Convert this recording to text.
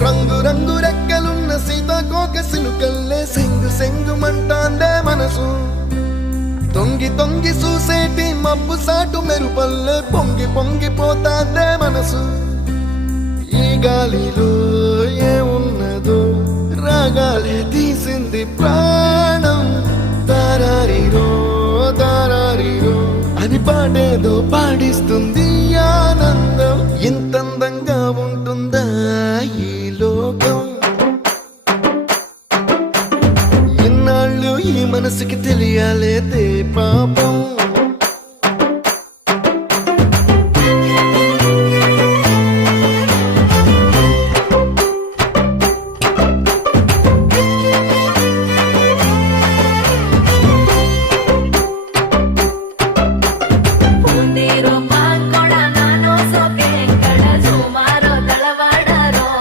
రంగు రంగు రెక్కలున్న సీతాకోక సిలుకల్లే సెంగు సెంగు మంటాందే మనసు తొంగి తొంగి చూసేటి మబ్బు సాటు మెరుపల్లే పొంగి పొంగిపోతాందే మనసు ఈ గాలిలో ఏమున్నదో రాగాలే తీసింది ప్రాణం దారారిరో దారారిరో అని పాడేదో పాడిస్తుంది ఆనందం ఇంత అందంగా ఉంటుందా ఈ లోకం ఇన్నాళ్ళు ఈ మనసుకి తెలియాలేదే పాపం